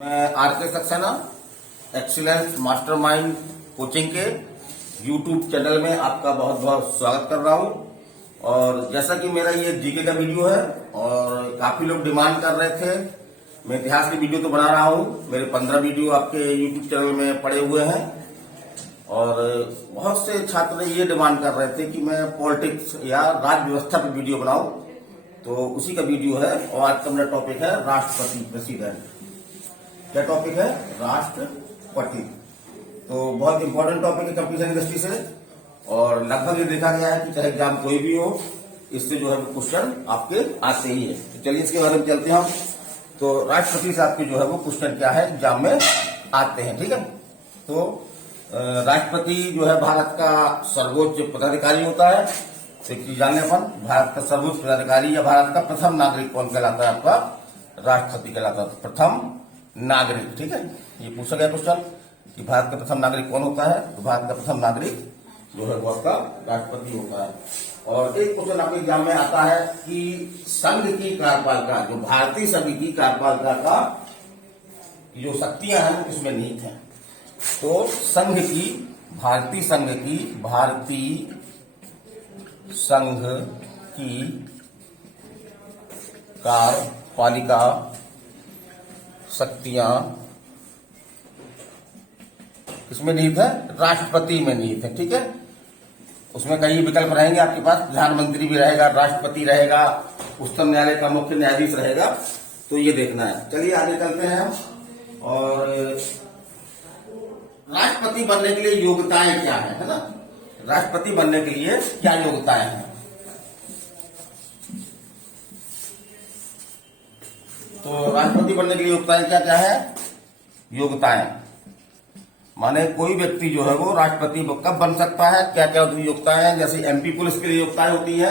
मैं R K. Saxena excellence mastermind coaching के YouTube channel में आपका बहुत बहुत स्वागत कर रहा हूं। और जैसा कि मेरा ये जीके का वीडियो है और काफी लोग डिमांड कर रहे थे, मैं इतिहास की वीडियो तो बना रहा हूं। मेरे 15 वीडियो आपके यूट्यूब चैनल में पड़े हुए हैं और बहुत से छात्र ये डिमांड कर रहे थे कि मैं पॉलिटिक्स या राज्य व्यवस्था पर वीडियो बनाऊं, तो उसी का वीडियो है। और आज का मेरा टॉपिक है राष्ट्रपति, प्रेसिडेंट। क्या टॉपिक है? राष्ट्रपति। तो बहुत इंपॉर्टेंट टॉपिक है कंप्यूटर इंडस्ट्री से, और लगभग ये देखा गया है कि चाहे एग्जाम कोई भी हो, इससे जो है वो क्वेश्चन आपके आते ही है। तो चलिए इसके बारे में चलते हैं हम। तो राष्ट्रपति से आपके जो है वो क्वेश्चन क्या है एग्जाम में आते हैं, ठीक है। तो राष्ट्रपति जो है भारत का सर्वोच्च पदाधिकारी होता है। तो एक चीज जान लें अपन, भारत का सर्वोच्च पदाधिकारी या भारत का प्रथम नागरिक कौन कहलाता है? आपका राष्ट्रपति कहलाता है, प्रथम नागरिक, ठीक है। ये पूछा गया क्वेश्चन कि भारत का प्रथम नागरिक कौन होता है, तो भारत का प्रथम नागरिक जो है वो आपका राष्ट्रपति होता है। और एक क्वेश्चन आपके एग्जाम में आता है कि संघ की कार्यपालिका, जो भारतीय संघ की कार्यपालिका का जो शक्तियां हैं किसमें निहित हैं? तो संघ की, भारतीय संघ की कार्यपालिका शक्तियां किसमें निहित है? राष्ट्रपति में निहित है, ठीक है। उसमें कई विकल्प रहेंगे आपके पास, प्रधानमंत्री भी रहेगा, राष्ट्रपति रहेगा, उच्चतम न्यायालय का मुख्य न्यायाधीश रहेगा। तो ये देखना है। चलिए आगे चलते हैं हम। और राष्ट्रपति बनने के लिए योग्यताएं क्या है ना? राष्ट्रपति बनने के लिए क्या योग्यताएं हैं? तो राष्ट्रपति बनने के लिए योग्यताएं क्या क्या है? योग्यताएं माने कोई व्यक्ति जो है वो राष्ट्रपति कब बन सकता है, क्या क्या योग्यताएं हैं। जैसे एमपी पुलिस के लिए योग्यताएं होती है,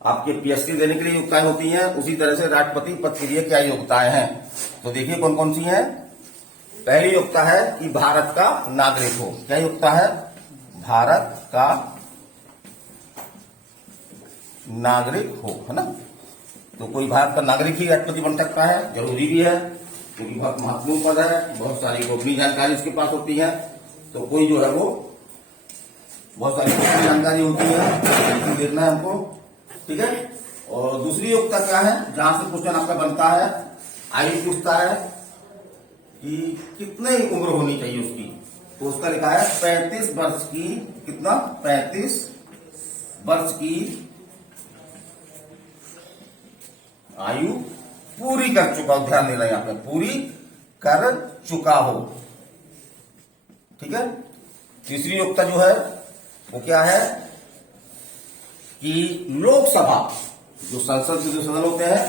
आपके पीएससी देने के लिए योग्यताएं होती हैं, उसी तरह से राष्ट्रपति पद के लिए क्या योग्यताएं हैं। तो देखिए कौन कौन सी हैं। पहली योग्यता है कि भारत का नागरिक हो। क्या योग्यता है? भारत का नागरिक हो, है ना। तो कोई भारत का नागरिक ही राष्ट्रपति बन सकता है, जरूरी भी है क्योंकि बहुत महत्वपूर्ण पद है, बहुत सारी गोपनीय जानकारी उसके पास होती है। तो कोई जो है वो बहुत सारी गोपनीय जानकारी होती है, देखना है हमको, ठीक है। और दूसरी योग्यता क्या है, जहां से क्वेश्चन आपका बनता है, आयु पूछता है कि कितने उम्र होनी चाहिए उसकी। तो उसका लिखा है 35 वर्ष की, कितना? 35 वर्ष की आयु पूरी कर चुका हो। ध्यान देना, यहां पे पूरी कर चुका हो, ठीक है। तीसरी योग्यता जो है वो क्या है कि लोकसभा, जो संसद के जो सदन होते हैं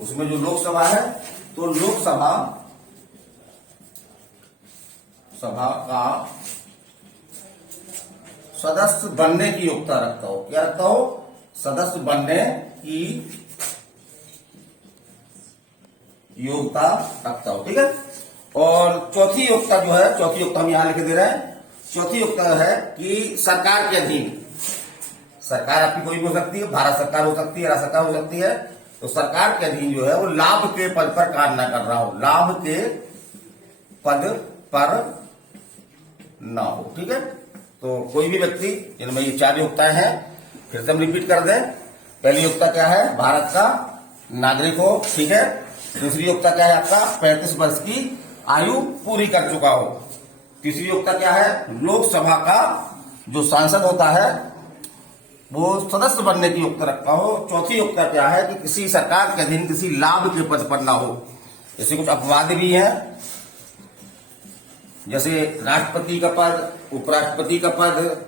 उसमें जो लोकसभा है, तो लोकसभा का सदस्य बनने की योग्यता रखता हो। क्या रखता हो? सदस्य बनने की योग्यता रखता हो, ठीक है। और चौथी योग्यता जो है, चौथी योग्यता हम यहां लिख दे रहे हैं। चौथी योग्यता है कि सरकार के अधीन, सरकार आपकी कोई भी हो सकती है, भारत सरकार हो सकती है, राज्य सरकार हो सकती है। तो सरकार के अधीन जो है वो लाभ के पद पर कार्य न कर रहा हो, लाभ के पद पर ना हो, ठीक है। तो कोई भी व्यक्ति, जिनमें ये 4 योग्यताएं हैं, फिर से हम रिपीट कर दें। पहली योग्यता क्या है? भारत का नागरिक हो, ठीक है। दूसरी योग्यता क्या है आपका? 35 वर्ष की आयु पूरी कर चुका हो। तीसरी योग्यता क्या है? लोकसभा का जो सांसद होता है वो सदस्य बनने की योग्यता रखता हो। चौथी योग्यता क्या है कि किसी सरकार के अधीन किसी लाभ के पद पर ना हो। जैसे कुछ अपवाद भी हैं, जैसे राष्ट्रपति का पद, उपराष्ट्रपति का पद,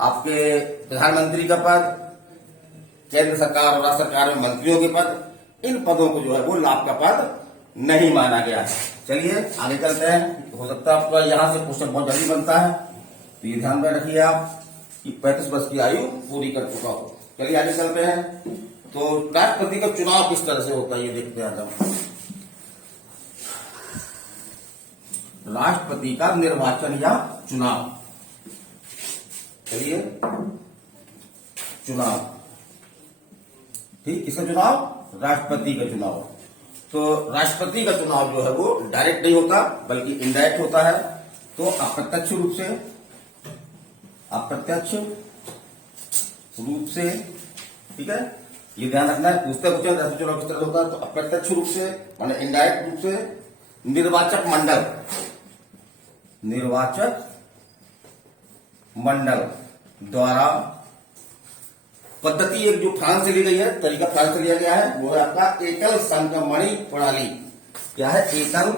आपके प्रधानमंत्री का पद, केंद्र सरकार और राज्य सरकार में मंत्रियों के पद, इन पदों को जो है वो लाभ का पद नहीं माना गया है। चलिए आगे चलते हैं। हो सकता है आपका यहां से क्वेश्चन बहुत जल्दी बनता है, तो ये ध्यान में रखिए आप कि 35 वर्ष की आयु पूरी कर चुका हो। चलिए आगे चलते हैं। तो राष्ट्रपति का चुनाव किस तरह से होता है ये देखते हैं हम। राष्ट्रपति का निर्वाचन या चुनाव, चलिए चुनाव, ठीक, किसका चुनाव? राष्ट्रपति का चुनाव। तो राष्ट्रपति का चुनाव जो है वो डायरेक्ट नहीं होता बल्कि इनडायरेक्ट होता है। तो अप्रत्यक्ष रूप से, ठीक है, ये ध्यान रखना है। पूछते राष्ट्रीय चुनाव किस तरह होता है, तो अप्रत्यक्ष रूप से माने इनडायरेक्ट रूप से निर्वाचक मंडल द्वारा, पद्धति एक जो फ्रांस से ली गई है, तरीका फ्रांस से लिया गया है, वो है आपका एकल संक्रमणि प्रणाली। क्या है? एकल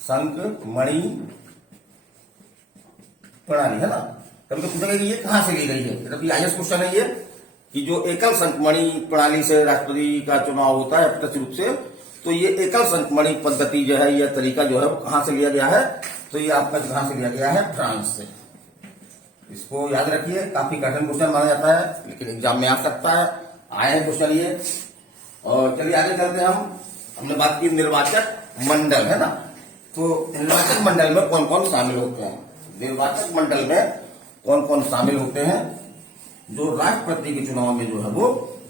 संक्रमणि प्रणाली, है ना। कभी पूछा गया कि ये कहां से ली गई है, मतलब आईएएस क्वेश्चन है ये, कि जो एकल संक्रमणि प्रणाली से राष्ट्रपति का चुनाव होता है अप्रत्यक्ष रूप से, तो ये एकल संक्रमणि पद्धति जो है, यह तरीका जो है वो कहां से लिया गया है, तो ये आपका कहां से लिया गया है? फ्रांस से। इसको याद रखिए, काफी कठिन क्वेश्चन माना जाता है लेकिन एग्जाम में आ सकता है, आए हैं क्वेश्चन ये। और चलिए आगे चलते हैं। हमने बात की निर्वाचक मंडल, है ना। तो निर्वाचक मंडल में कौन कौन शामिल होते हैं? निर्वाचक मंडल में कौन कौन शामिल होते हैं? जो राष्ट्रपति के चुनाव में जो है वो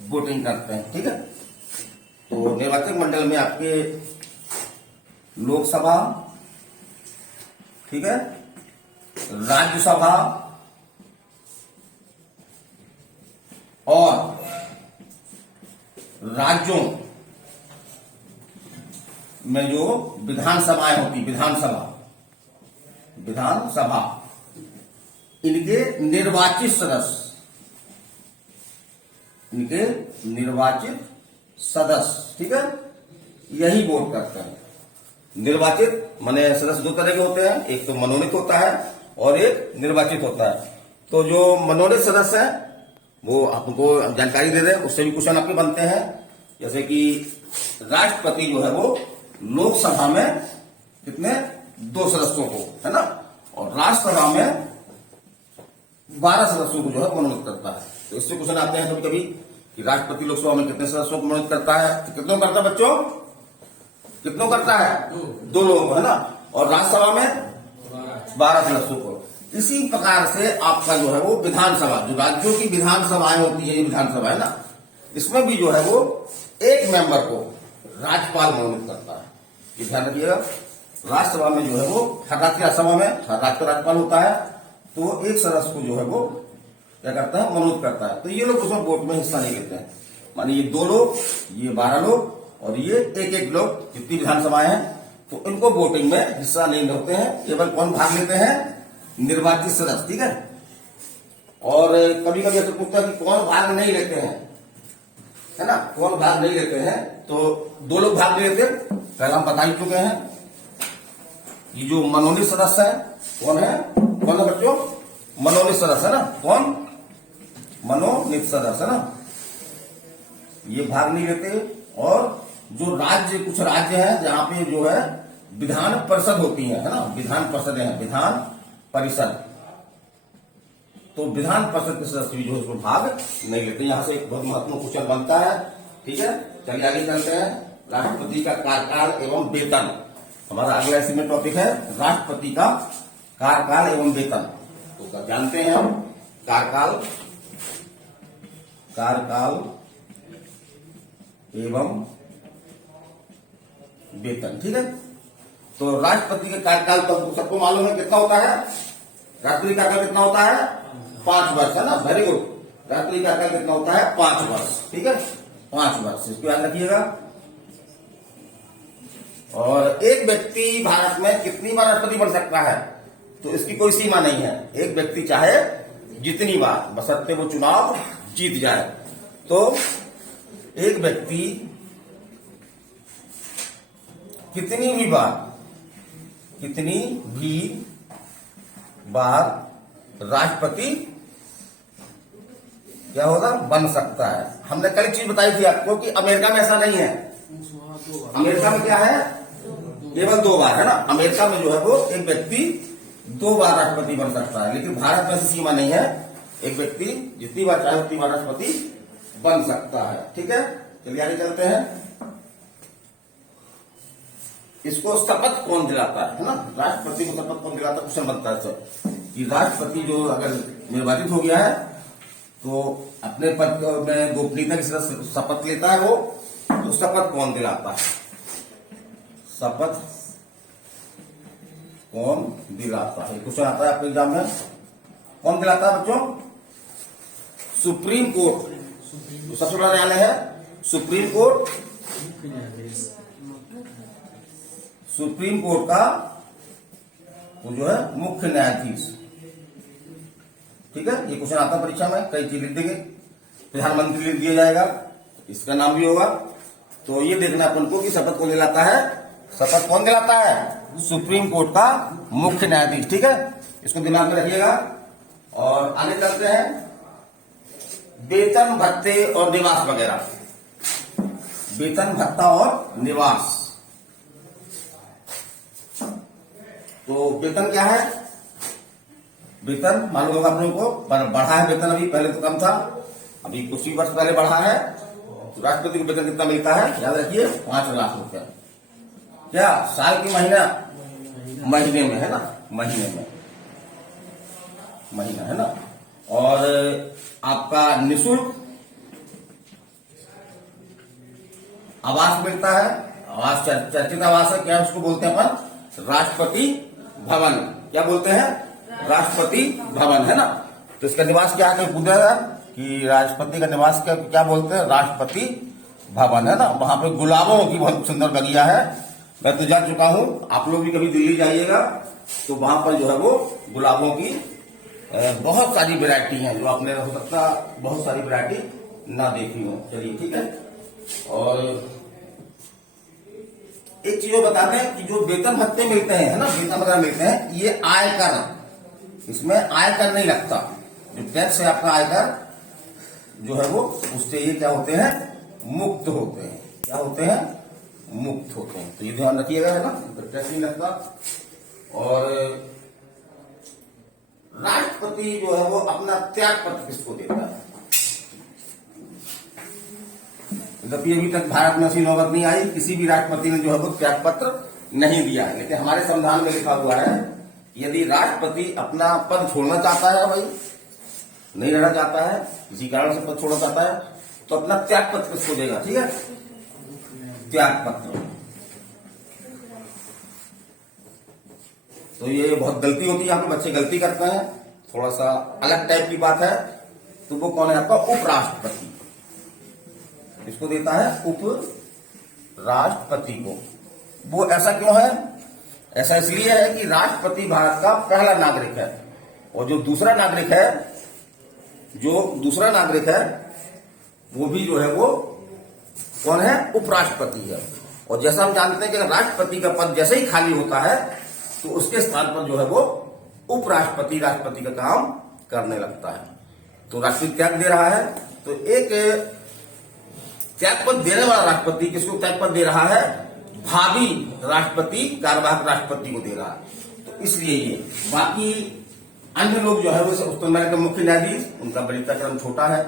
वोटिंग करते हैं, ठीक है। तो निर्वाचक मंडल में आपके लोकसभा, ठीक है, राज्यसभा और राज्यों में जो विधानसभाएं होती, विधानसभा, इनके निर्वाचित सदस्य, ठीक है, यही वोट करते हैं। निर्वाचित माने सदस्य दो तरह के होते हैं, एक तो मनोनीत होता है और एक निर्वाचित होता है। तो जो मनोनीत सदस्य है वो आपको जानकारी दे रहे हैं, उससे भी क्वेश्चन आपके बनते हैं। जैसे कि राष्ट्रपति जो है वो लोकसभा में कितने 2 सदस्यों को, है ना, और राज्यसभा में 12 सदस्यों को जो है मनोनीत करता है। तो इससे क्वेश्चन आते हैं कभी कभी कि राष्ट्रपति लोकसभा में कितने सदस्यों को मनोनीत करता है, तो कितनों करता है बच्चों? कितनों करता है? 2 लोगों को, है ना, और राज्यसभा में 12 सदस्यों को। इसी प्रकार से आपका जो है वो विधानसभा, जो राज्यों की विधानसभाएं होती है, ये विधानसभा है ना, इसमें भी जो है वो एक मेंबर को राज्यपाल मनोनीत करता है। ये ध्यान रखिएगा। राज्यसभा में जो है वो हर राज्य की राज्यसभा में हर राज्य का राज्यपाल होता है, तो एक सदस्य को जो है वो क्या करता है? मनोनीत करता है। तो ये लोग उसमें वोट में हिस्सा नहीं लेते हैं। मानी ये 2 लोग, ये 12 लोग और ये एक लोग, जितनी विधानसभाएं हैं, तो इनको वोटिंग में हिस्सा नहीं लेते हैं। केवल कौन भाग लेते हैं? निर्वाचित सदस्य, ठीक है। और कभी कभी ऐसा पूछता है कि कौन भाग नहीं लेते हैं, है ना, कौन भाग नहीं लेते हैं? तो 2 लोग भाग नहीं लेते, पहले हम बता ही चुके हैं। ये जो मनोनीत सदस्य है, कौन है बच्चों? मनोनीत सदस्य, है ना। कौन? मनोनीत सदस्य, है ना, ये भाग नहीं लेते। और जो राज्य, कुछ राज्य हैं जहां पे जो है विधान परिषद होती है ना, विधान परिषदें हैं, विधान परिषद, तो विधान परिषद के सदस्य भी जो है उसमें भाग नहीं लेते। यहां से एक बहुत महत्वपूर्ण क्वेश्चन बनता है, ठीक है। चलिए आगे चलते हैं। राष्ट्रपति का कार्यकाल एवं वेतन, हमारा अगला इसी में टॉपिक है राष्ट्रपति का कार्यकाल एवं वेतन। तो जानते हैं हम कार्यकाल एवं वेतन, ठीक है। तो राष्ट्रपति के कार्यकाल तो सबको मालूम है कितना होता है? राष्ट्रपति का कार्यकाल कितना होता है? 5 वर्ष, है ना। Very good. राष्ट्रपति का कार्यकाल कितना होता है? 5 वर्ष, ठीक है, 5 वर्ष, इसको याद रखिएगा। और एक व्यक्ति भारत में कितनी बार राष्ट्रपति बन सकता है? तो इसकी कोई सीमा नहीं है। एक व्यक्ति चाहे जितनी बार, बशर्ते वो चुनाव जीत जाए। तो एक व्यक्ति कितनी भी बार राष्ट्रपति क्या होगा? बन सकता है। हमने कल चीज बताई थी आपको कि अमेरिका में ऐसा नहीं है। अमेरिका में क्या है? केवल 2 बार, है ना। अमेरिका में जो है वो एक व्यक्ति 2 बार राष्ट्रपति बन सकता है, लेकिन भारत में ऐसी सीमा नहीं है। एक व्यक्ति जितनी बार चाहे उतनी बार राष्ट्रपति बन सकता है, ठीक है। चलिए आगे चलते हैं। इसको शपथ कौन दिलाता है ना? राष्ट्रपति को शपथ कौन दिलाता है? क्वेश्चन बनता है सर कि राष्ट्रपति जो अगर निर्वाचित हो गया है तो अपने पद में गोपनीयता की शपथ लेता है वो, तो शपथ कौन दिलाता है? शपथ कौन दिलाता है? क्वेश्चन आता है आपके एग्जाम में। कौन दिलाता है बच्चों? Supreme court. तो सबसे बड़ा न्यायालय है सुप्रीम कोर्ट। सुप्रीम कोर्ट का वो जो है मुख्य न्यायाधीश। ठीक है, ये क्वेश्चन आता है परीक्षा में, कई चीज लिख देंगे। प्रधानमंत्री लिख दिया जाएगा, इसका नाम भी होगा। तो ये देखना अपन को कि शपथ कौन दिलाता है। शपथ कौन दिलाता है? सुप्रीम कोर्ट का मुख्य न्यायाधीश। ठीक है, इसको दिमाग में रखिएगा। और आगे चलते हैं, वेतन भत्ते और निवास वगैरह। वेतन भत्ता और निवास। तो वेतन क्या है? वेतन मालूम होगा आप लोगों को, बढ़ा है वेतन अभी, पहले तो कम था, अभी कुछ ही वर्ष पहले बढ़ा है। तो राष्ट्रपति को वेतन कितना मिलता है? याद रखिए 5 लाख रुपया। क्या साल की महीना? महीने में है ना, महीने में, महीना है ना। और आपका निःशुल्क आवास मिलता है। आवास चर्चित आवास है, क्या उसको बोलते हैं अपन? राष्ट्रपति भवन। क्या बोलते हैं? राष्ट्रपति भवन, है ना। तो इसका निवास क्या है? पूछा था कि राष्ट्रपति का निवास क्या बोलते हैं? राष्ट्रपति भवन, है ना। वहां पे गुलाबों की बहुत सुंदर बगिया है, मैं तो जा चुका हूं। आप लोग भी कभी दिल्ली जाइएगा तो वहां पर जो है वो गुलाबों की बहुत सारी वैरायटी हैं, जो आपने हो सकता बहुत सारी वैरायटी ना देखी हो। चलिए ठीक है। और एक चीज बता दें कि जो वेतन भत्ते मिलते हैं, है ना, वेतन वगैरह मिलते हैं, ये आयकर, इसमें आयकर नहीं लगता। जो टैक्स है आपका आयकर जो है वो, उससे ये क्या होते हैं? मुक्त होते हैं। क्या होते हैं? मुक्त होते हैं। तो ये ध्यान रखिएगा, है ना, टैक्स नहीं लगता। और राष्ट्रपति जो है वो अपना त्याग पत्र किसको देता है? जबकि अभी तक भारत में ऐसी नौबत नहीं आई, किसी भी राष्ट्रपति ने जो है वो त्याग पत्र नहीं दिया है। लेकिन हमारे संविधान में लिखा हुआ है, यदि राष्ट्रपति अपना पद छोड़ना चाहता है, भाई नहीं रहना चाहता है, किसी कारण से पद छोड़ना चाहता है, तो अपना त्याग पत्र किसको देगा? ठीक है, त्याग पत्र। तो ये बहुत गलती होती है, यहाँ पे बच्चे गलती करते हैं, थोड़ा सा अलग टाइप की बात है। तो वो कौन है आपका? उपराष्ट्रपति। इसको देता है उपराष्ट्रपति को। वो ऐसा क्यों है? ऐसा इसलिए है कि राष्ट्रपति भारत का पहला नागरिक है, और जो दूसरा नागरिक है वो भी जो है वो कौन है? उपराष्ट्रपति है। और जैसा हम जानते हैं कि राष्ट्रपति का पद जैसे ही खाली होता है तो उसके स्थान पर जो है वो उपराष्ट्रपति राष्ट्रपति का काम करने लगता है। तो राष्ट्रपति त्याग दे रहा है, तो एक त्याग पद देने वाला राष्ट्रपति किसको त्याग पद दे रहा है? भावी राष्ट्रपति, कार्यवाहक राष्ट्रपति को दे रहा है। तो इसलिए ये, बाकी अन्य लोग जो है वो उत्तर अमेरिका के मुख्य न्यायाधीश, उनका वरीयता क्रम छोटा है।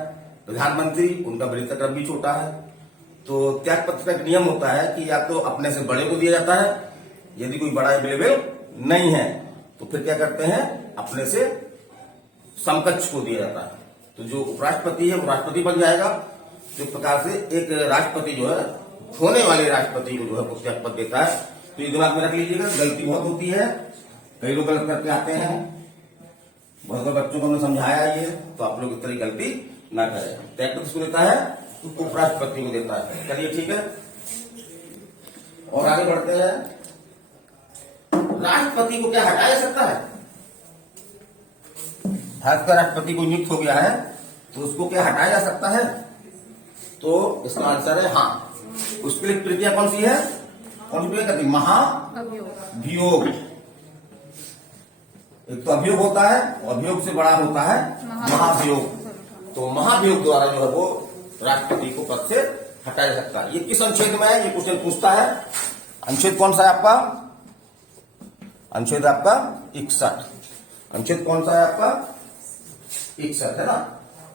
प्रधानमंत्री, उनका वरीयता क्रम भी छोटा है। तो त्याग पत्र का एक नियम होता है कि या तो अपने से बड़े को दिया जाता है, यदि कोई बड़ा अवेलेबल नहीं है तो फिर क्या करते हैं? अपने से समकक्ष को दिया जाता है। तो जो उपराष्ट्रपति है वो राष्ट्रपति बन जाएगा। जो प्रकार से एक राष्ट्रपति जो है होने वाले राष्ट्रपति को जो है वो त्याग पत्र देता है। तो ये दिमाग में रख लीजिएगा, गलती बहुत होती है, कई लोग गलत करके आते हैं। बहुत सारे बच्चों को हमने समझाया ये, तो आप लोग इस तरह गलती ना करें। त्याग पत्र किसको देता है? उपराष्ट्रपति को देता है। चलिए ठीक है, और आगे बढ़ते हैं। राष्ट्रपति को क्या हटाया जा सकता है? भारत का राष्ट्रपति को नियुक्त हो गया है तो उसको क्या हटाया जा सकता है? तो इसका आंसर है हाँ। उसके लिए प्रक्रिया कौन सी है? कौन सी प्रक्रिया करती? महाभियोग। एक तो अभियोग होता है, और अभियोग से बड़ा होता है महाभियोग। तो महाभियोग द्वारा जो है वो राष्ट्रपति को पद से हटाया जा सकता है। ये किस अनुच्छेद में है? ये क्वेश्चन पूछता है। अनुच्छेद कौन सा है आपका? अनुच्छेद आपका 61। अनुच्छेद कौन सा है आपका? 61 है ना।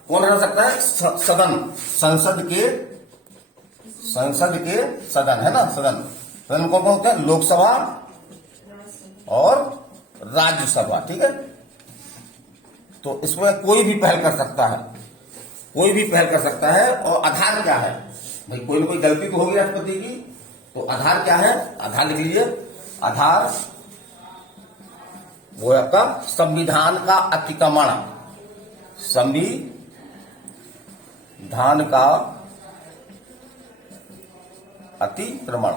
कौन रह सकता है? सदन, संसद के सदन, है ना। सदन कौन कौन होता है? लोकसभा और राज्यसभा। ठीक है, तो इसमें कोई भी पहल कर सकता है। कोई भी पहल कर सकता है। और आधार क्या है भाई, कोई ना कोई गलती तो होगी राष्ट्रपति की, तो आधार क्या है, आधार लिख लीजिए। आधार वो है आपका संविधान का अतिक्रमण, संविधान का अतिक्रमण।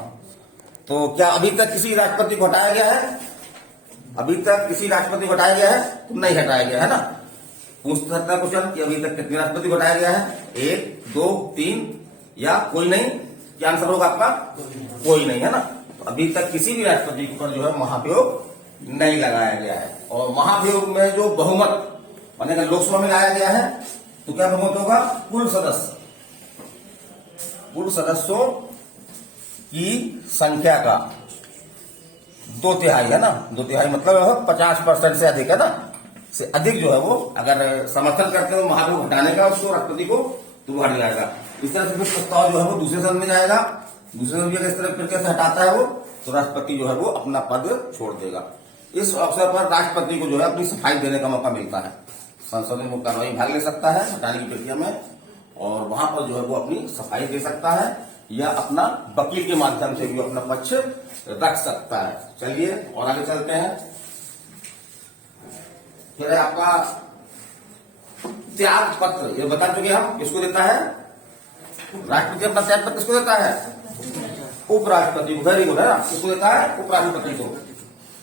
तो क्या अभी तक किसी राष्ट्रपति को हटाया गया है? अभी तक किसी राष्ट्रपति को हटाया गया है? तो नहीं हटाया गया है ना। पूछ सकता है क्वेश्चन कि अभी तक कितने राष्ट्रपति को हटाया गया है, 1, 2, 3 या कोई नहीं। क्या आंसर होगा आपका? कोई नहीं, है ना। तो अभी तक किसी भी राष्ट्रपति पर जो है महाभियोग नहीं लगाया गया है। और महाभियोग में जो बहुमत मानेगा लोकसभा में लाया गया है, तो क्या बहुमत होगा? कुल सदस्यों की संख्या का 2/3, है ना। 2/3 मतलब 50% से अधिक, है ना, से अधिक जो है वो अगर समर्थन करते हो महाभियोग हटाने का उसको राष्ट्रपति को, तो वो हट जाएगा। इस तरह से फिर प्रस्ताव जो है वो दूसरे सदन में जाएगा। दूसरे सदन में इस तरह तरीके से हटाता है वो, तो राष्ट्रपति जो है वो अपना पद छोड़ देगा। इस अवसर पर राष्ट्रपति को जो है अपनी सफाई देने का मौका मिलता है। संसद में वो कार्रवाई भाग ले सकता है हटाने की प्रक्रिया में, और वहां पर जो है वो अपनी सफाई दे सकता है या अपना वकील के माध्यम से भी अपना पक्ष रख सकता है। चलिए और आगे चलते हैं। फिर आपका त्याग पत्र, ये बता चुके हम किसको देता है? राष्ट्रपति अपना त्याग पत्र किसको देता है? उपराष्ट्रपति को। वेरी गुड, है ना। किसको देता है? उपराष्ट्रपति को।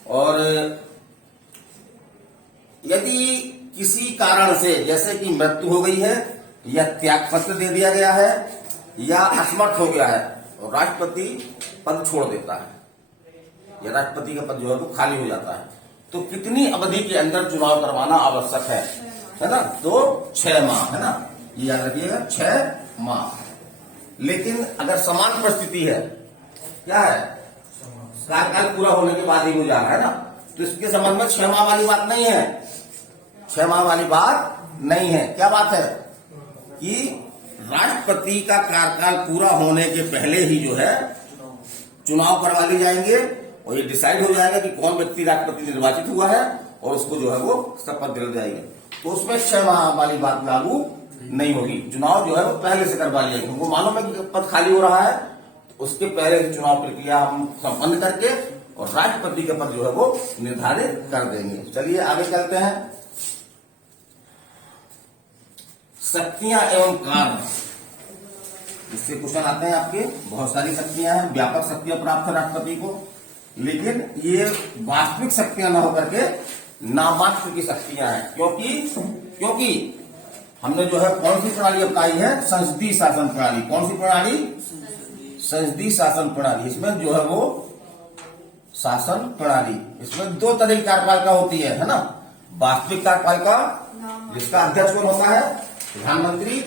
और यदि किसी कारण से जैसे कि मृत्यु हो गई है या त्याग पत्र दे दिया गया है या असमर्थ हो गया है, तो राष्ट्रपति पद छोड़ देता है या राष्ट्रपति का पद जो है वो खाली हो जाता है, तो कितनी अवधि के अंदर चुनाव करवाना आवश्यक है ना? तो 6 माह, है ना, ये याद रखिएगा, 6 माह। लेकिन अगर समान परिस्थिति है, क्या है, कार्यकाल पूरा होने के बाद ही हो जा रहा है ना, तो इसके संबंध में 6 माह वाली बात नहीं है। 6 माह वाली बात नहीं है। क्या बात है कि राष्ट्रपति का कार्यकाल पूरा होने के पहले ही जो है चुनाव करवा लिए जाएंगे और ये डिसाइड हो जाएगा कि कौन व्यक्ति राष्ट्रपति निर्वाचित हुआ है और उसको जो है वो शपथ दिलाई जाएगी। तो उसमें 6 माह वाली बात लागू नहीं होगी। चुनाव जो है वो पहले से करवा लिया जाएगा। उनको मालूम है कि पद खाली हो रहा है, उसके पहले चुनाव प्रक्रिया हम संपन्न करके और राष्ट्रपति का पद जो है वो निर्धारित कर देंगे। चलिए आगे चलते हैं। शक्तियां एवं कार्य, इससे क्वेश्चन आते हैं आपके। बहुत सारी शक्तियां हैं, व्यापक शक्तियां प्राप्त है राष्ट्रपति को, लेकिन ये वास्तविक शक्तियां न होकर के नामात्र की शक्तियां हैं। क्योंकि हमने जो है कौन सी प्रणाली अपनाई है? संसदीय शासन प्रणाली। कौन सी प्रणाली? संसदीय शासन प्रणाली। इसमें जो है वो शासन प्रणाली, इसमें 2 तरह की कार्यपालिका होती है ना। वास्तविक कार्यपालिका जिसका अध्यक्ष कौन होता है? प्रधानमंत्री,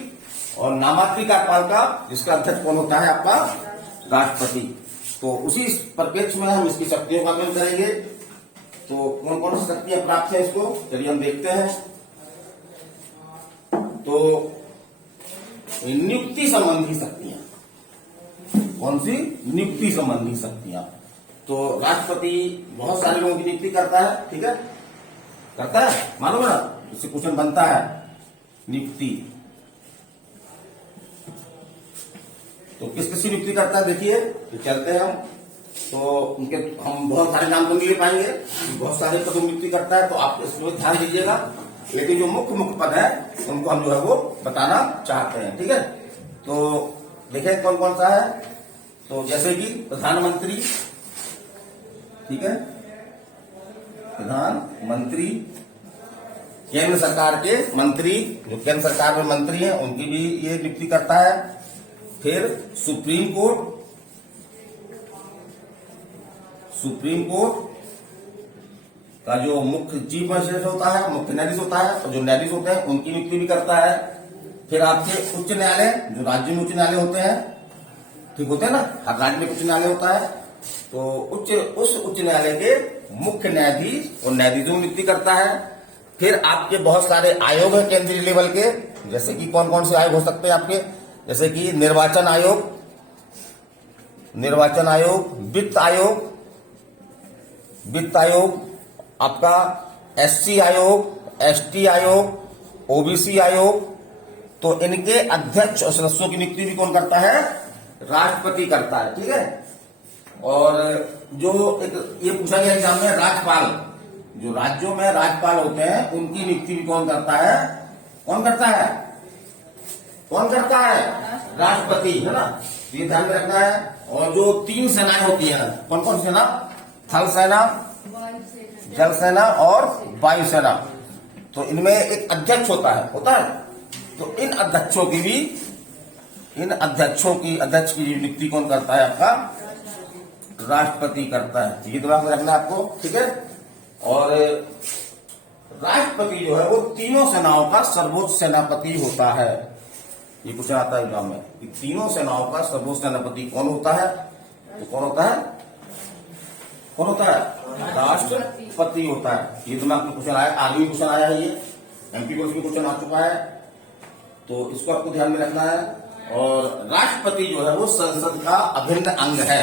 और नामात्रिक कार्यपालिका जिसका अध्यक्ष कौन होता है? आपका राष्ट्रपति। तो उसी परिप्रेक्ष्य में हम इसकी शक्तियों का अध्ययन करेंगे। तो कौन कौन सी शक्तियां प्राप्त है इसको चलिए हम देखते हैं। तो नियुक्ति संबंधी शक्तियां, कौन सी? नियुक्ति संबंधी शक्तियां। तो राष्ट्रपति बहुत सारे लोगों की नियुक्ति करता है, ठीक है, करता है, मालूम है ना। इससे क्वेश्चन बनता है नियुक्ति। तो किस किस की नियुक्ति करता है देखिए, तो चलते हैं हम। तो उनके हम बहुत सारे नाम तो नहीं ले पाएंगे, बहुत सारे पदों की नियुक्ति करता है, तो आप इसमें ध्यान दीजिएगा। लेकिन जो मुख्य पद है उनको हम जो है वो बताना चाहते हैं, ठीक है। तो देखें कौन कौन सा है। तो जैसे कि प्रधानमंत्री, ठीक है, प्रधानमंत्री, केंद्र सरकार के मंत्री, जो केंद्र सरकार में मंत्री हैं उनकी भी ये नियुक्ति करता है। फिर सुप्रीम कोर्ट का जो मुख्य चीफ मजिस्ट्रेट होता है, मुख्य न्यायाधीश होता है, और जो न्यायाधीश होते हैं उनकी नियुक्ति भी करता है। फिर आपके उच्च न्यायालय, जो राज्य में उच्च न्यायालय होते हैं, ठीक होते हैं ना, हर राज्य में उच्च न्यायालय होता है, तो उस उच्च न्यायालय के मुख्य न्यायाधीश और न्यायाधीशों की नियुक्ति करता है। फिर आपके बहुत सारे आयोग है केंद्रीय लेवल के, जैसे कि कौन कौन से आयोग हो सकते हैं आपके, जैसे कि निर्वाचन आयोग, वित्त आयोग, आपका SC आयोग, ST आयोग, OBC आयोग, तो इनके अध्यक्ष और सदस्यों की नियुक्ति भी कौन करता है? राष्ट्रपति करता है। ठीक है। और जो एक ये पूछा गया एग्जाम में, राज्यपाल, जो राज्यों में राज्यपाल होते हैं उनकी नियुक्ति भी कौन करता है? कौन करता है? कौन करता है? राष्ट्रपति, है ना। तो ये ध्यान में रखना है। और जो 3 सेनाएं होती हैं, कौन कौन सी सेना? थल सेना, जल सेना और वायुसेना। तो इनमें एक अध्यक्ष होता है। तो इन अध्यक्षों की अध्यक्ष की नियुक्ति कौन करता है? आपका राष्ट्रपति करता है। ये दिमाग में रखना है आपको। ठीक है। और राष्ट्रपति जो है वो तीनों सेनाओं का सर्वोच्च सेनापति होता है। ये पूछा आता है एग्जाम में कि तीनों सेनाओं का सर्वोच्च सेनापति कौन होता है? तो कौन होता है? कौन होता है? राष्ट्रपति होता है। ये दिमाग में क्वेश्चन आया, आगे भी क्वेश्चन आया है, ये एमपी में क्वेश्चन आ चुका है, तो इसको आपको ध्यान में रखना है। और राष्ट्रपति जो है वो संसद का अभिन्न अंग है।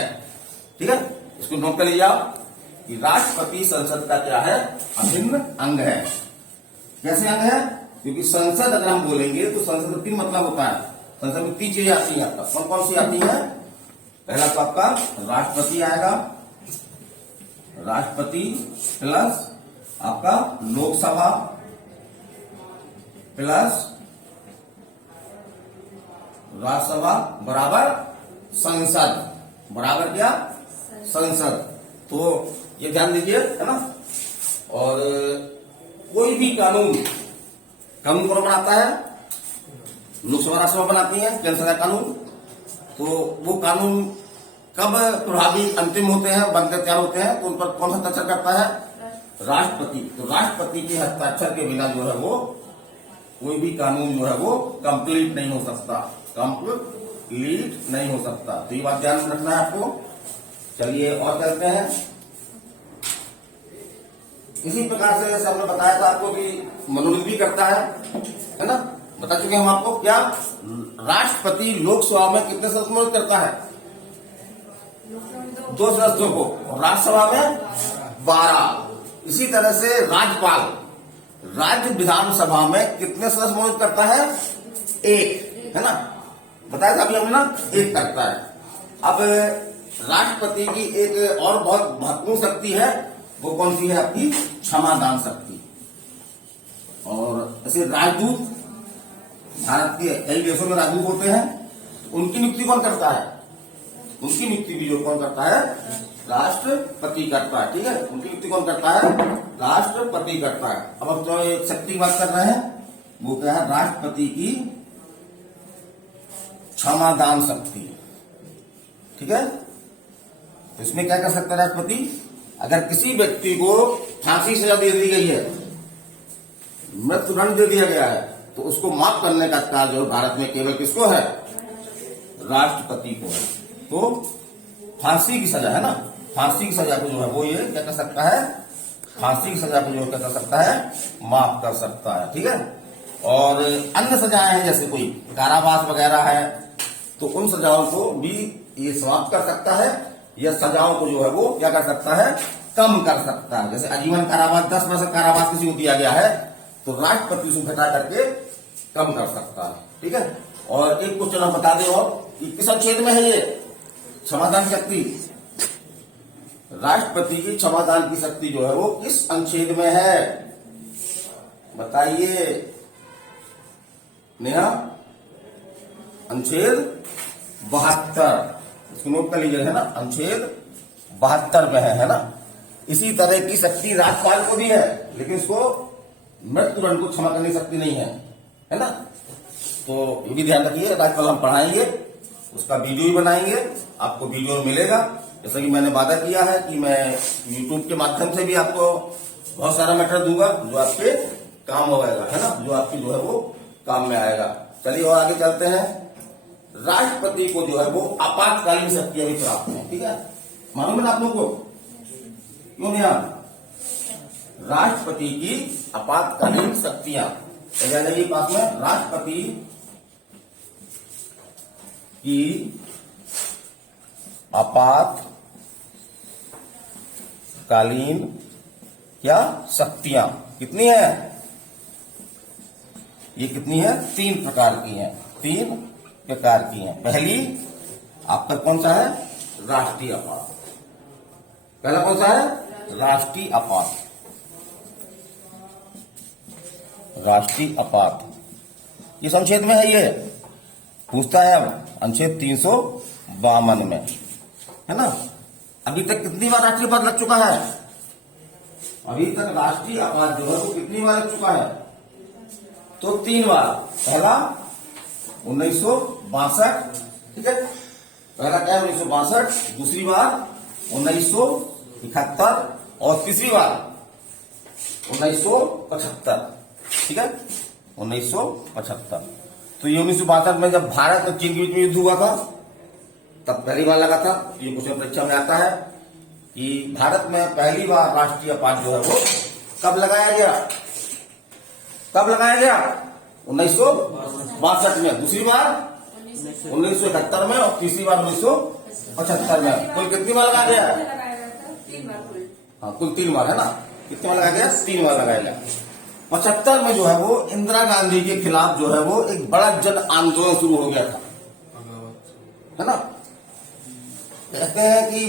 ठीक है। इसको नोट कर लीजिए आप कि राष्ट्रपति संसद का क्या है? अभिन्न अंग है। कैसे अंग है? क्योंकि संसद अगर हम बोलेंगे तो संसद में 3 मतलब होता है। संसद में 3 चीजें आती हैं। आपका कौन कौन सी आती है? पहला तो आपका राष्ट्रपति आएगा, राष्ट्रपति प्लस आपका लोकसभा प्लस राज्यसभा बराबर संसद, बराबर क्या? संसद। तो ये ध्यान दीजिए, है ना। और कोई भी कानून कौन बनाता है? लोकसभा राज्यसभा बनाती है केंद्र सरकार कानून। तो वो कानून कब प्रभावी अंतिम होते हैं, बनकर तैयार होते हैं? तो उन पर कौन हस्ताक्षर करता है? राष्ट्रपति। तो राष्ट्रपति के हस्ताक्षर के बिना जो है वो कोई भी कानून जो है वो कंप्लीट नहीं हो सकता, कंप्लीट नहीं हो सकता। तो ये बात ध्यान में रखना है आपको। चलिए और चलते हैं। इसी प्रकार से जैसे हमने बताया था आपको कि मनोनीत भी करता है ना। बता चुके हम आपको क्या? राष्ट्रपति लोकसभा में कितने सदस्य मनोनीत करता है? 2 सदस्यों को। और राज्यसभा में 12। इसी तरह से राज्यपाल राज्य विधानसभा में कितने सदस्य मनोनीत करता है? 1, है ना। बताया था अभी हमने ना, 1 करता है। अब राष्ट्रपति की एक और बहुत महत्वपूर्ण शक्ति है, वो कौन सी है? आपकी क्षमादान शक्ति। और ऐसे राजदूत, भारत के कई देशों में राजदूत होते हैं, उनकी नियुक्ति कौन करता है? उनकी नियुक्ति भी जो कौन करता है? राष्ट्रपति करता है। ठीक है। उनकी नियुक्ति कौन करता है? राष्ट्रपति करता है। अब हम जो एक शक्ति की बात कर रहे हैं वो क्या है? राष्ट्रपति की क्षमादान शक्ति। ठीक है। तो इसमें क्या कर सकता है राष्ट्रपति? अगर किसी व्यक्ति को फांसी सजा दे दी गई है, मृत्युदंड दे दिया गया है, तो उसको माफ करने का अधिकार जो भारत में केवल किसको है? राष्ट्रपति को है। तो फांसी की सजा, है ना, फांसी की सजा को जो है वो ये क्या कर सकता है? फांसी की सजा को जो क्या कर सकता है? माफ कर सकता है। ठीक है। और अन्य सजाएं हैं, जैसे कोई कारावास वगैरह है, तो उन सजाओं को भी ये समाप्त कर सकता है, या सजाओं को जो है वो क्या कर सकता है? कम कर सकता है। जैसे आजीवन कारावास, 10 वर्ष कारावास किसी को दिया गया है, तो राष्ट्रपति उसको घटा करके कम कर सकता है। ठीक है। और एक क्वेश्चन हम बता दें और कि किस अनुच्छेद में है ये क्षमादान शक्ति? राष्ट्रपति की क्षमादान की शक्ति जो है वो किस अनुच्छेद में है? बताइए नेहा। अनुच्छेद 72। इसको नोट कर लीजिए, है ना। अनुच्छेद 72 में है ना। इसी तरह की शक्ति राज्यपाल को भी है, लेकिन उसको मृत्युदंड को क्षमा करने की शक्ति नहीं है ना। तो ये भी ध्यान रखिए। राज्यपाल हम पढ़ाएंगे, उसका वीडियो भी बनाएंगे, आपको वीडियो मिलेगा। जैसा कि मैंने वादा किया है कि मैं YouTube के माध्यम से भी आपको बहुत सारा मैटर दूंगा जो आपके काम होगा, है ना, जो आपकी जो है वो काम में आएगा। चलिए और आगे चलते हैं। राष्ट्रपति को जो है वो आपातकालीन शक्तियां भी प्राप्त है। ठीक है। मालूम है ना आप लोग को? क्यों नहीं? राष्ट्रपति की आपातकालीन शक्तियां जाइए पास में। राष्ट्रपति की आपातकालीन क्या शक्तियां कितनी है? ये कितनी है? 3 प्रकार की है, 3 प्रकार की है। पहली आपका कौन सा है? राष्ट्रीय आपात। पहला कौन सा है? राष्ट्रीय आपात। राष्ट्रीय आपात ये संक्षेप में है, ये पूछता है अब अनुच्छेद 352 में, है ना। अभी तक कितनी बार राष्ट्रीय आपात लग चुका है? अभी तक राष्ट्रीय आपात जो है वो कितनी बार लग चुका है? तो 3 बार। पहला 1962, ठीक है, पहला क्या है? 1962। दूसरी बार 1971 और तीसरी बार 1975, ठीक है, 1975। तो ये 1962 में जब भारत और चीन के बीच में युद्ध हुआ था तब पहली बार लगा था। ये क्वेश्चन परीक्षा में आता है कि भारत में पहली बार राष्ट्रीय आपात जो है वो कब लगाया गया? कब लगाया गया? 1962 में। दूसरी बार 1971 में और तीसरी बार 1975 में। कुल कितनी बार लगाया गया? हाँ, कुल 3 बार, है ना। कितनी बार लगाया गया? 3 बार लगाया गया। 75 में जो है वो इंदिरा गांधी के खिलाफ जो है वो एक बड़ा जन आंदोलन शुरू हो गया था, है ना। कहते हैं कि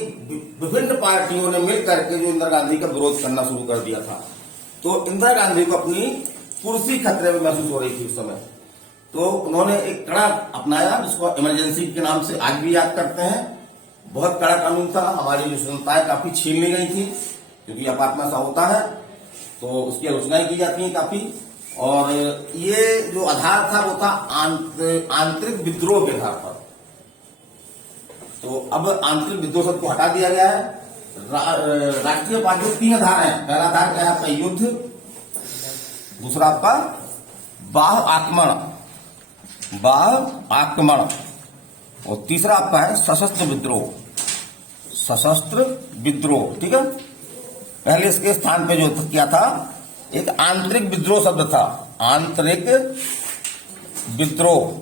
विभिन्न पार्टियों ने मिलकर के जो इंदिरा गांधी का विरोध करना शुरू कर दिया था। तो इंदिरा गांधी को अपनी कुर्सी खतरे में महसूस हो रही थी उस समय। तो उन्होंने एक कड़ा अपनाया जिसको इमरजेंसी के नाम से आज भी याद करते हैं। बहुत कड़ा कानून था, हमारी जो स्वतंत्रताएं काफी छीन ली गई थी, क्योंकि आपात में ऐसा होता है तो उसकी आलोचनाएं की जाती हैं काफी। और ये जो आधार था वो था आंतरिक विद्रोह के आधार पर। तो अब आंतरिक विद्रोह शब्द को हटा दिया गया है। राष्ट्रीय आपात जो 3 आधार है। पहला आधार क्या है आपका? युद्ध। दूसरा आपका बाह्य आक्रमण, बाह्य आक्रमण। और तीसरा आपका है सशस्त्र विद्रोह, सशस्त्र विद्रोह, ठीक है। पहले इसके स्थान पे जो क्या था? एक आंतरिक विद्रोह शब्द था, आंतरिक विद्रोह।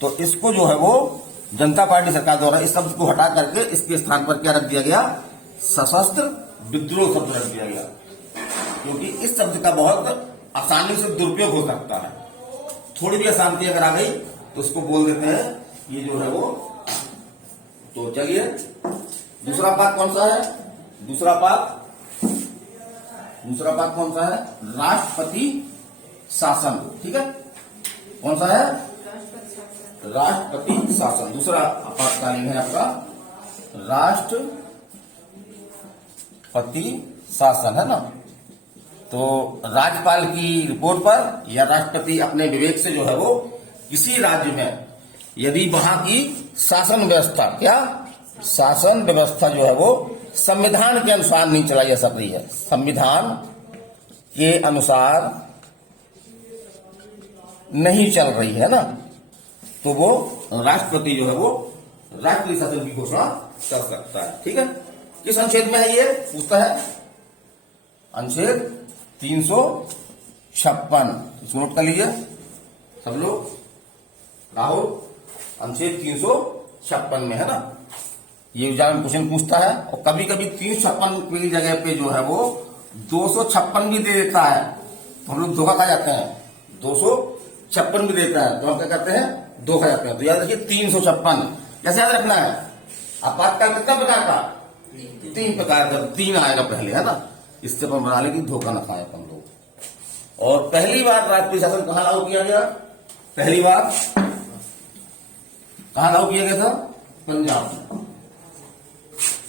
तो इसको जो है वो जनता पार्टी सरकार द्वारा इस शब्द को हटा करके इसके स्थान पर क्या रख दिया गया? सशस्त्र विद्रोह शब्द रख दिया गया, क्योंकि इस शब्द का बहुत आसानी से दुरुपयोग हो सकता है। थोड़ी भी अशांति अगर आ गई तो उसको बोल देते हैं ये जो है वो। तो चलिए दूसरा पाठ कौन सा है? दूसरा पाठ कौन सा है? राष्ट्रपति शासन, ठीक है। कौन सा है? राष्ट्रपति शासन। दूसरा आपातकालीन है आपका राष्ट्रपति शासन, है ना। तो राज्यपाल की रिपोर्ट पर या राष्ट्रपति अपने विवेक से जो है वो किसी राज्य में यदि वहां की शासन व्यवस्था, क्या शासन व्यवस्था जो है वो संविधान के अनुसार नहीं चलाई जा सक रही है, संविधान के अनुसार नहीं चल रही है ना, तो वो राष्ट्रपति जो है वो राष्ट्रीय शासन की घोषणा कर सकता है, ठीक है। किस अनुच्छेद में है ये पूछता है? अनुच्छेद 356। इसको नोट कर लीजिए सब लोग। राहुल, अनुच्छेद 356 में है ना। ये एग्जाम में क्वेश्चन पूछता है और कभी कभी 356 की जगह पे जो है वो 256 भी दे देता है, तो हम लोग धोखा खा जाते हैं। 256 भी देता है तो हम क्या करते हैं? धोखा जाते हैं। तो याद रखिए 356 कैसे याद रखना है? आपातकाल कितना प्रकार का? 3 प्रकार का। 3 आएगा पहले, है ना। इससे अपन बना लें कि धोखा न खाए अपन लोग। और पहली बार राष्ट्रीय शासन कहां लागू किया गया? पहली बार कहां लागू किया गया था? पंजाब में।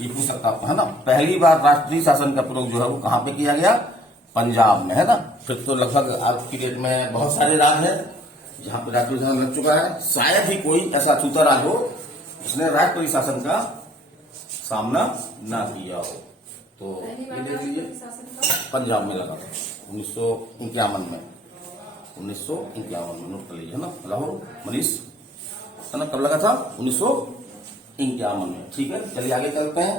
ये पूछ सकता है ना। पहली बार राष्ट्रीय शासन का प्रयोग जो है वो कहां पे किया गया? पंजाब में, है ना। फिर तो लगभग आज की डेट में बहुत सारे राज्य है जहां पर राष्ट्रीय शासन लग चुका है। शायद ही कोई ऐसा छूता राज्य हो जिसने राष्ट्रीय शासन का सामना ना किया हो। तो ये देख लीजिए पंजाब में लगा था 1951 में। 1951 में नोट कर लीजिए, है ना। राहुल, मनीष, है ना। कब लगा था? 1951 में, ठीक है। चलिए आगे चलते हैं।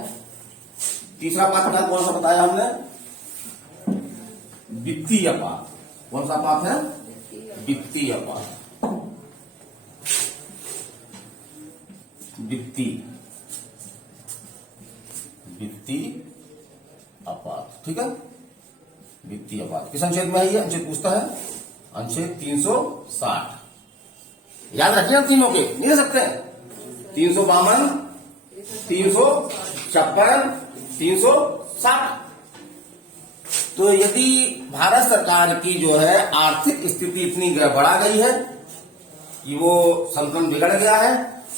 तीसरा पाठ कौन सा बताया हमने? वित्तीय पाठ। कौन सा पाठ है? वित्तीय पाठ। वित्तीय आपात, ठीक है। वित्तीय आपात किस अनुच्छेद में है? ये अनुच्छेद पूछता है अनुच्छेद 360 याद रखिए ना, तीनों के नहीं दे सकते हैं। 352, 356, 360। तो यदि भारत सरकार की जो है आर्थिक स्थिति इतनी गड़बड़ा गई है कि वो संतुलन बिगड़ गया है,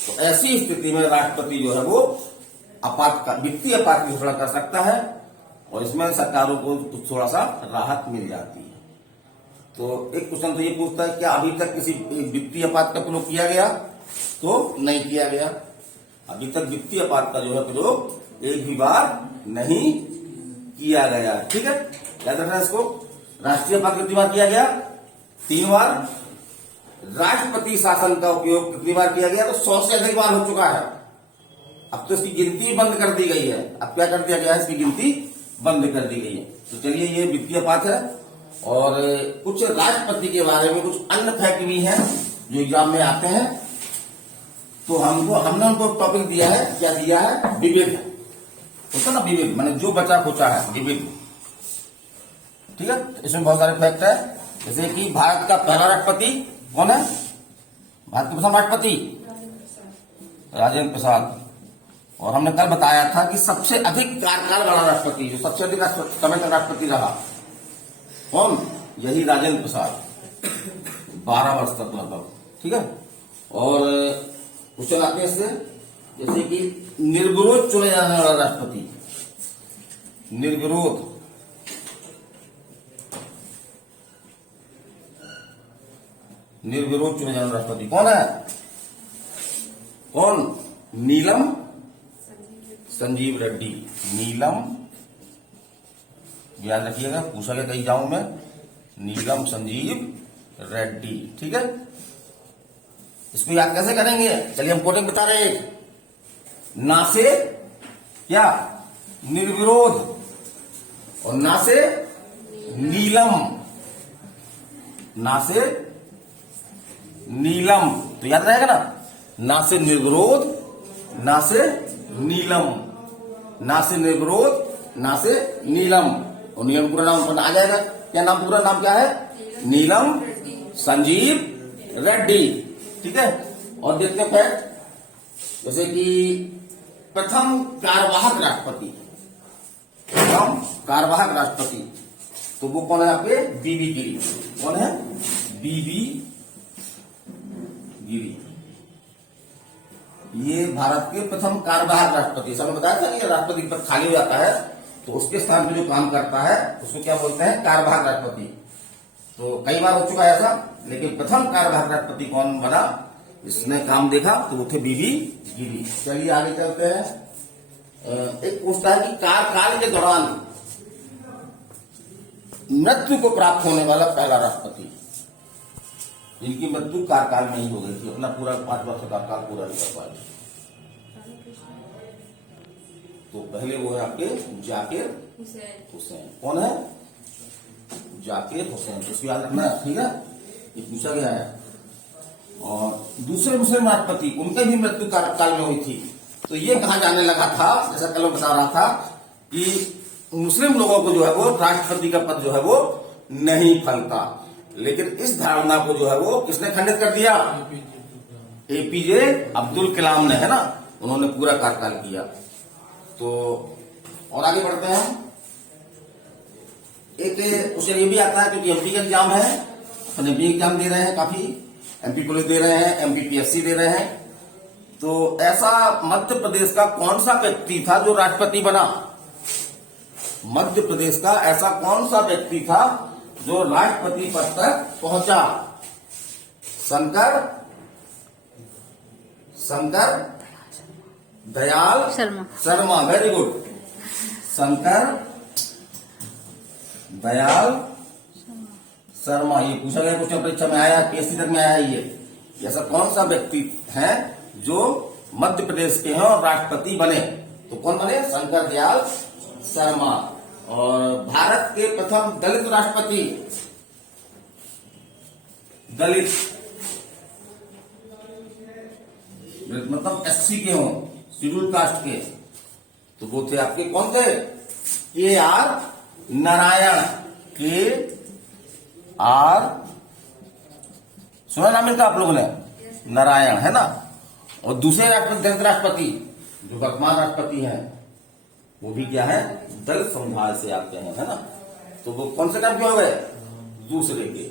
तो ऐसी स्थिति में राष्ट्रपति जो है वो वित्तीय आपात की घोषणा कर सकता है और इसमें सरकारों को थोड़ा सा राहत मिल जाती है। तो एक क्वेश्चन तो ये पूछता है क्या अभी तक किसी वित्तीय आपात का प्रयोग किया गया? तो नहीं किया गया। अभी तक वित्तीय आपात का जो है प्रयोग एक भी बार नहीं किया गया। ठीक है, याद रखना इसको। राष्ट्रीय आपात कितनी बार किया गया? 3 बार। राष्ट्रपति शासन का उपयोग कितनी बार किया गया? तो 100 से अधिक बार हो चुका है। अब तो इसकी गिनती बंद कर दी गई है। अब क्या कर दिया गया है? इसकी गिनती बंद कर दी गई है। तो चलिए, ये वित्तीय आपात है। और कुछ राष्ट्रपति के बारे में कुछ अन्य फैक्ट भी हैं जो एग्जाम में आते हैं। तो हमने उनको टॉपिक दिया है, क्या दिया है? विविध। होता ना विविध, माने जो बचा खुचा है, विविध। ठीक है, इसमें बहुत सारे फैक्ट है। जैसे कि भारत का पहला राष्ट्रपति कौन है? भारत के प्रथम राष्ट्रपति राजेंद्र प्रसाद। और हमने कल बताया था कि सबसे अधिक कार्यकाल वाला राष्ट्रपति, जो सबसे अधिक समय तक राष्ट्रपति रहा, कौन? यही राजेंद्र प्रसाद, 12 वर्ष तक लगभग। ठीक है, और क्वेश्चन आते हैं इससे, जैसे कि निर्विरोध चुने जाने वाला राष्ट्रपति, निर्विरोध चुने जाने वाला राष्ट्रपति कौन है? कौन? नीलम संजीव रेड्डी। नीलम, याद रखिएगा, पूछा गया कहीं जाऊं में, नीलम संजीव रेड्डी। ठीक है, इसको याद कैसे करेंगे? चलिए हम कोडिंग बता रहे हैं। ना से क्या? निर्विरोध, और ना से नीलम, ना से नीलम। तो याद रहेगा ना, ना से निर्विरोध, ना से नीलम, ना से निर्विरोध, ना से नीलम। और नीलम पूरा नाम आ जाएगा। क्या नाम, पूरा नाम क्या है? नीलम संजीव रेड्डी। ठीक है, और देखते हैं फैक्ट, जैसे कि प्रथम कार्यवाहक राष्ट्रपति, प्रथम कार्यवाहक राष्ट्रपति, तो वो कौन है यहाँ पे? बीबी गिरी। कौन है? बीबी गिरी। ये भारत के प्रथम कार्यवाहक राष्ट्रपति। सब बताया था कि राष्ट्रपति पद खाली हो जाता है तो उसके स्थान पे जो काम करता है उसको क्या बोलते हैं? कार्यवाहक राष्ट्रपति। तो कई बार हो चुका है ऐसा, लेकिन प्रथम कार्यवाहक राष्ट्रपति कौन बना, इसने काम देखा, तो वो थे बीबी गिरी। चलिए आगे चलते हैं। एक पूछता है कि कार्यकाल के दौरान मृत्यु को प्राप्त होने वाला पहला राष्ट्रपति, जिनकी मृत्यु कार्यकाल में ही हो गई थी, अपना पूरा 5 वर्ष का कार्यकाल पूरा नहीं कर पाए। तो पहले वो है आपके जाकिर हुसैन। कौन है? जाकिर हुसैन। तो इसको याद रखना है। ठीक है, ये पूछा गया है। और दूसरे मुस्लिम राष्ट्रपति, उनके भी मृत्यु कार्यकाल में हुई थी। तो ये कहा जाने लगा था, जैसा कल मैं बता रहा था, कि मुस्लिम लोगों को जो है वो राष्ट्रपति का पद जो है वो नहीं फलता। लेकिन इस धारणा को जो है वो किसने खंडित कर दिया? एपीजे अब्दुल कलाम ने, है ना, उन्होंने पूरा कार्यकाल किया। तो और आगे बढ़ते हैं। एक क्वेश्चन ये भी आता है, क्योंकि एमपी का एग्जाम है, अपन एमपी एग्जाम दे रहे हैं, काफी एमपी पुलिस दे रहे हैं, एमपीपीएससी दे रहे हैं। तो ऐसा मध्य प्रदेश का कौन सा व्यक्ति था जो राष्ट्रपति बना? मध्य प्रदेश का ऐसा कौन सा व्यक्ति था जो राष्ट्रपति पद तक पहुंचा? शंकर दयाल शर्मा। Very good, Shankar Dayal Sharma. ये पूछा गया क्वेश्चन परीक्षा में आया, पीएससी तक में आया ये। ऐसा कौन सा व्यक्ति है जो मध्य प्रदेश के हैं और राष्ट्रपति बने? तो कौन बने? शंकर दयाल शर्मा। और भारत के प्रथम दलित राष्ट्रपति, दलित मतलब एससी के हों, शेड्यूल कास्ट के, तो वो थे आपके कौन थे? के आर नारायण। के आर सुना नाम इनका आप लोगों ने? नारायण, है ना। और दूसरे राष्ट्रपति जो वर्तमान राष्ट्रपति हैं वो भी क्या है, दल समुदाय से आते हैं, है ना। तो वो कौन से टर्म के हो गए? दूसरे के,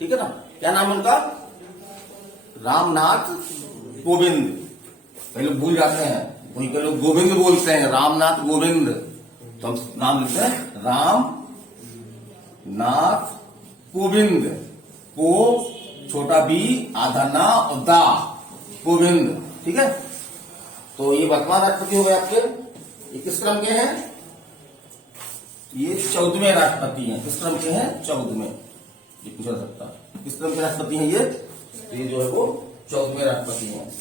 ठीक है ना। क्या नाम है उनका? रामनाथ कोविंद। कई लोग भूल जाते हैं, कोई कई लोग गोविंद बोलते हैं, रामनाथ गोविंद। तो हम नाम लिखते हैं राम नाथ कोविंद, को छोटा बी आधा ना और दा कोविंद, ठीक है। तो ये वर्तमान राष्ट्रपति हो गए आपके। ये किस क्रम के हैं? ये 14वें राष्ट्रपति हैं। किस क्रम के हैं? 14वें। ये पूछा सकता किस क्रम के राष्ट्रपति हैं ये? तो ये जो है वो 14वें राष्ट्रपति हैं।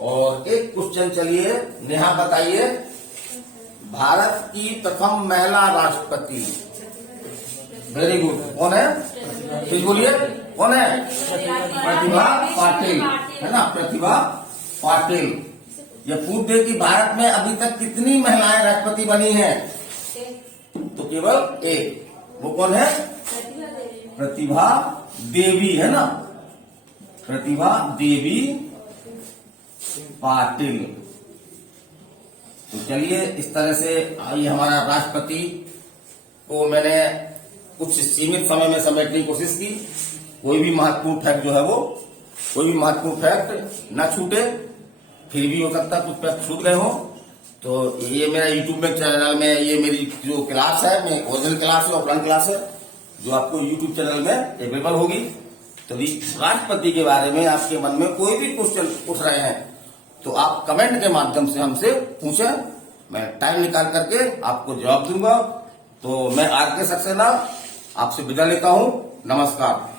और एक क्वेश्चन चलिए, नेहा बताइए, भारत की प्रथम महिला राष्ट्रपति। वेरी गुड, कौन है? फिर बोलिए, कौन है? प्रतिभा पाटिल, है ना, प्रतिभा पाटिल। यह पूछ दे कि भारत में अभी तक कितनी महिलाएं राष्ट्रपति बनी हैं, तो केवल एक। वो कौन है? प्रतिभा देवी, है ना, प्रतिभा देवी पाटिल। तो चलिए, इस तरह से ये हमारा राष्ट्रपति को मैंने कुछ सीमित समय में समेटने की कोशिश की। कोई भी महत्वपूर्ण फैक्ट जो है वो, कोई भी महत्वपूर्ण फैक्ट न छूटे। फिर भी हो सकता है कुछ फैक्ट छूट गए हो। तो ये मेरा यूट्यूब में चैनल में ये मेरी जो क्लास है, मेरी ओरिजिनल क्लास है, ऑफलाइन क्लास है, जो आपको यूट्यूब चैनल में अवेलेबल होगी। तो राष्ट्रपति के बारे में आपके मन में कोई भी क्वेश्चन उठ रहे हैं तो आप कमेंट के माध्यम से हमसे पूछें, मैं टाइम निकाल करके आपको जवाब दूंगा। तो मैं आर के सक्सेना आपसे विदा लेता हूं। नमस्कार।